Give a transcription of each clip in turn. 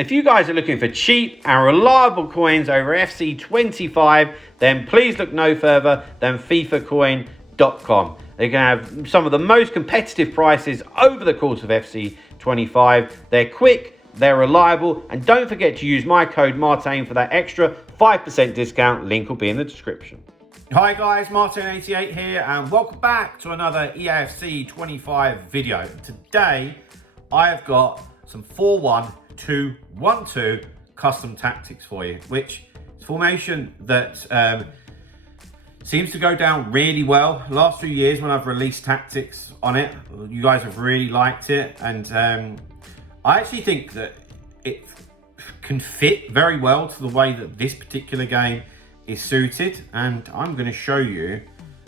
If you guys are looking for cheap and reliable coins over FC25, then please look no further than FIFACOIN.com. They can have some of the most competitive prices over the course of FC25. They're quick, they're reliable, and don't forget to use my code Martin for that extra 5% discount. Link will be in the description. Hi guys, Martin88 here, and welcome back to another Eafc 25 video. Today, I've got some 4-1-2-1-2 custom tactics for you, which is a formation that seems to go down really well. The last few years when I've released tactics on it, you guys have really liked it, and I actually think that it can fit very well to the way that this particular game is suited, and I'm going to show you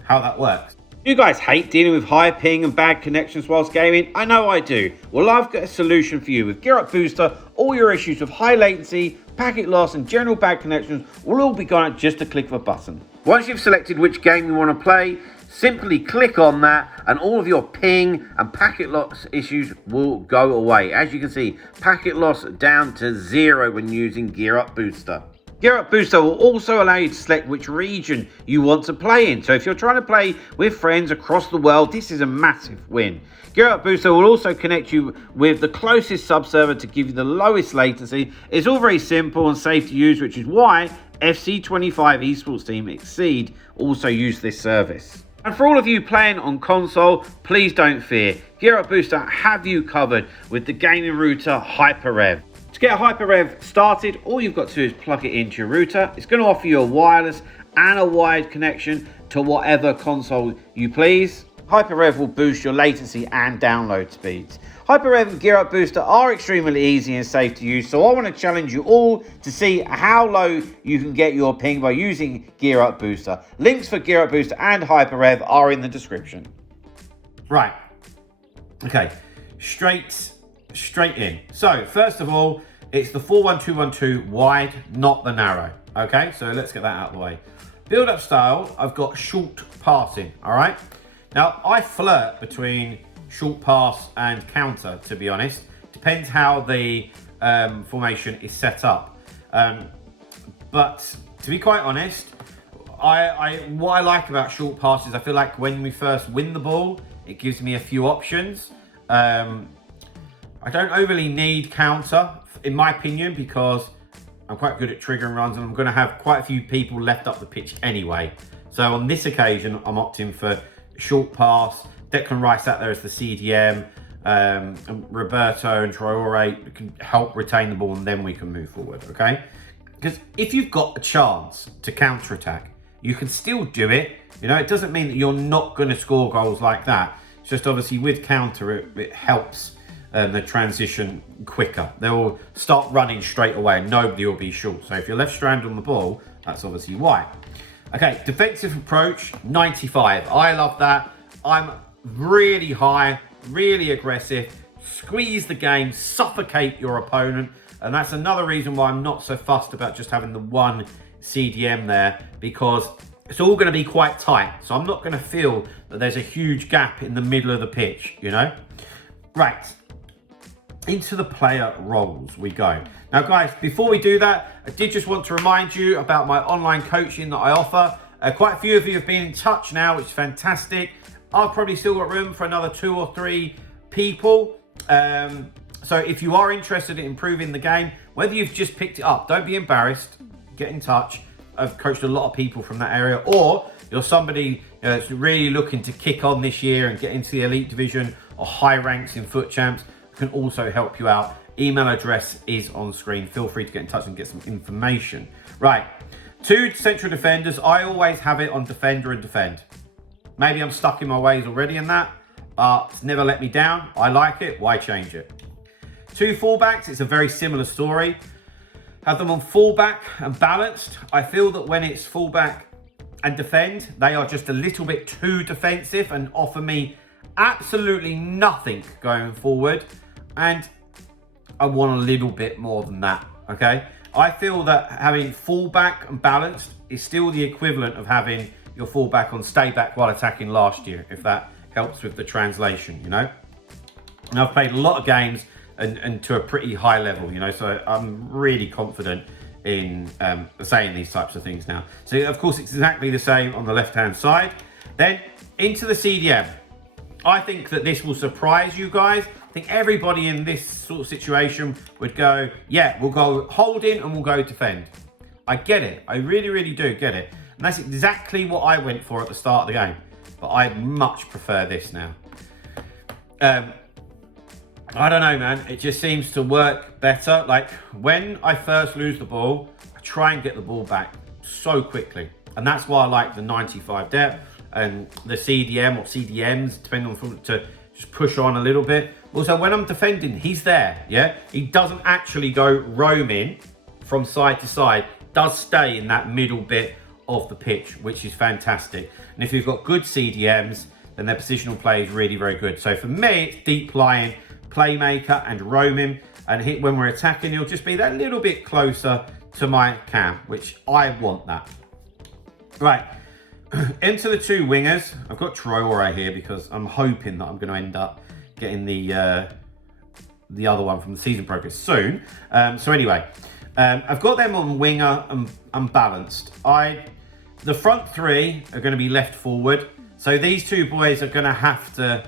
how that works. You guys hate dealing with high ping and bad connections whilst gaming? I know I do. Well, I've got a solution for you. With GearUP Booster, all your issues with high latency, packet loss and general bad connections will all be gone at just a click of a button. Once you've selected which game you want to play, simply click on that and all of your ping and packet loss issues will go away. As you can see, packet loss down to 0 when using GearUP Booster. GearUP Booster will also allow you to select which region you want to play in. So if you're trying to play with friends across the world, this is a massive win. GearUP Booster will also connect you with the closest sub-server to give you the lowest latency. It's all very simple and safe to use, which is why FC25 esports team Exceed also use this service. And for all of you playing on console, please don't fear. GearUP Booster have you covered with the gaming router HyperRev. To get a HyperRev started, all you've got to do is plug it into your router. It's going to offer you a wireless and a wired connection to whatever console you please. HyperRev will boost your latency and download speeds. HyperRev and GearUP Booster are extremely easy and safe to use, so I want to challenge you all to see how low you can get your ping by using GearUP Booster. Links for GearUP Booster and HyperRev are in the description. Right, okay, straight in. So first of all, it's the 4-1-2-1-2 wide, not the narrow. Okay, so let's get that out of the way. Build up style, I've got short passing. All right, now I flirt between short pass and counter, to be honest. Depends how the formation is set up, but to be quite honest, what I like about short passes, I feel like when we first win the ball, it gives me a few options. I don't overly need counter, in my opinion, because I'm quite good at triggering runs and I'm going to have quite a few people left up the pitch anyway. So on this occasion, I'm opting for short pass. Declan Rice out there as the CDM, and Roberto and Traore can help retain the ball, and then we can move forward, okay? Because if you've got a chance to counter-attack, you can still do it. You know, it doesn't mean that you're not going to score goals like that. It's just obviously with counter, it helps the transition quicker. They will start running straight away and nobody will be short. So if you're left stranded on the ball, that's obviously why. Okay, defensive approach, 95. I love that. I'm really high, really aggressive, squeeze the game, suffocate your opponent. And that's another reason why I'm not so fussed about just having the one CDM there, because it's all going to be quite tight. So I'm not going to feel that there's a huge gap in the middle of the pitch, you know? Right. Into the player roles we go. Now guys, before we do that, I did just want to remind you about my online coaching that I offer. Quite a few of you have been in touch now, which is fantastic. I've probably still got room for another 2 or 3 people. So if you are interested in improving the game, whether you've just picked it up, don't be embarrassed, get in touch. I've coached a lot of people from that area, or you're somebody that's really looking to kick on this year and get into the elite division or high ranks in foot champs. Can also help you out. Email address is on screen. Feel free to get in touch and get some information. Right, 2 central defenders. I always have it on defender and defend. Maybe I'm stuck in my ways already in that, but it's never let me down. I like it, why change it? 2 fullbacks, it's a very similar story. Have them on fullback and balanced. I feel that when it's fullback and defend, they are just a little bit too defensive and offer me absolutely nothing going forward, and I want a little bit more than that. Okay, I feel that having fullback and balanced is still the equivalent of having your fullback on stay back while attacking last year, if that helps with the translation, you know. And I've played a lot of games and to a pretty high level, you know. So I'm really confident in saying these types of things now. So of course it's exactly the same on the left hand side. Then into the CDM. I think that this will surprise you guys. I think everybody in this sort of situation would go, yeah, we'll go hold in and we'll go defend. I get it. I really, really do get it. And that's exactly what I went for at the start of the game. But I much prefer this now. I don't know, man. It just seems to work better. Like, when I first lose the ball, I try and get the ball back so quickly. And that's why I like the 95 depth and the CDM or CDMs, depending on, to just push on a little bit. Also, when I'm defending, he's there, yeah? He doesn't actually go roaming from side to side. Does stay in that middle bit of the pitch, which is fantastic. And if you've got good CDMs, then their positional play is really, very good. So for me, it's deep lying, playmaker and roaming. And when we're attacking, he'll just be that little bit closer to my cam, which I want that. Right, into the two wingers. I've got Traore here because I'm hoping that I'm going to end up getting the other one from the season progress soon. So anyway, I've got them on winger and unbalanced. The front three are going to be left forward. So these two boys are going to have to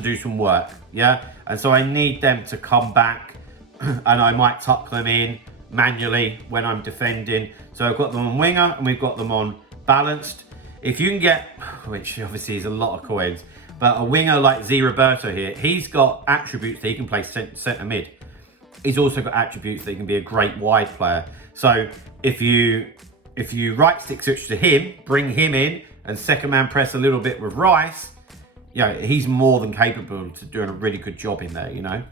do some work, yeah. And so I need them to come back, and I might tuck them in manually when I'm defending. So I've got them on winger and we've got them on balanced. If you can get, which obviously is a lot of coins, but a winger like Z Roberto here, he's got attributes that he can play centre mid. He's also got attributes that he can be a great wide player. So if you right stick switch to him, bring him in, and second man press a little bit with Rice, you know, he's more than capable to doing a really good job in there, you know.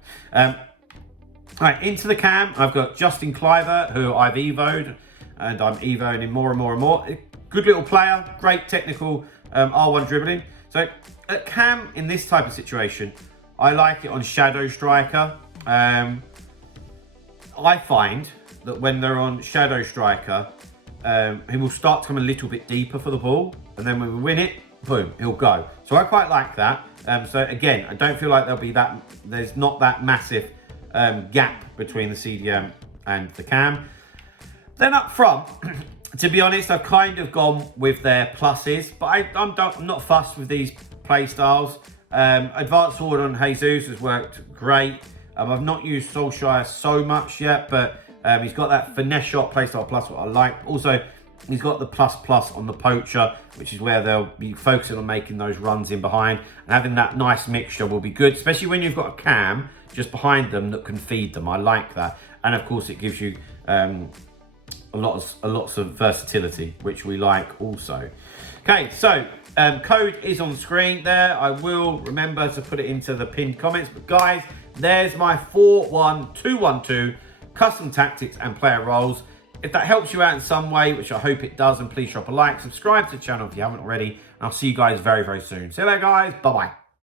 Right, into the cam, I've got Justin Kluivert, who I've evoed, and I'm evoing him more and more and more. Good little player, great technical R1 dribbling. So at cam, in this type of situation, I like it on Shadow Striker. I find that when they're on Shadow Striker, he will start to come a little bit deeper for the ball, and then when we win it, boom, he'll go. So I quite like that. So again, I don't feel like there's not that massive gap between the CDM and the cam. Then up front, to be honest, I've kind of gone with their pluses, but I'm not fussed with these play styles. Advanced forward on Jesus has worked great. I've not used Solskjaer so much yet, but he's got that finesse shot playstyle plus, what I like. Also, he's got the plus on the poacher, which is where they'll be focusing on making those runs in behind. And having that nice mixture will be good, especially when you've got a cam just behind them that can feed them. I like that. And of course, it gives you lots of versatility, which we like also. Okay, so code is on the screen there. I will remember to put it into the pinned comments. But guys, there's my 4-1-2-1-2 custom tactics and player roles. If that helps you out in some way, which I hope it does, and please drop a like, subscribe to the channel if you haven't already, and I'll see you guys very, very soon. See you later, guys. Bye-bye.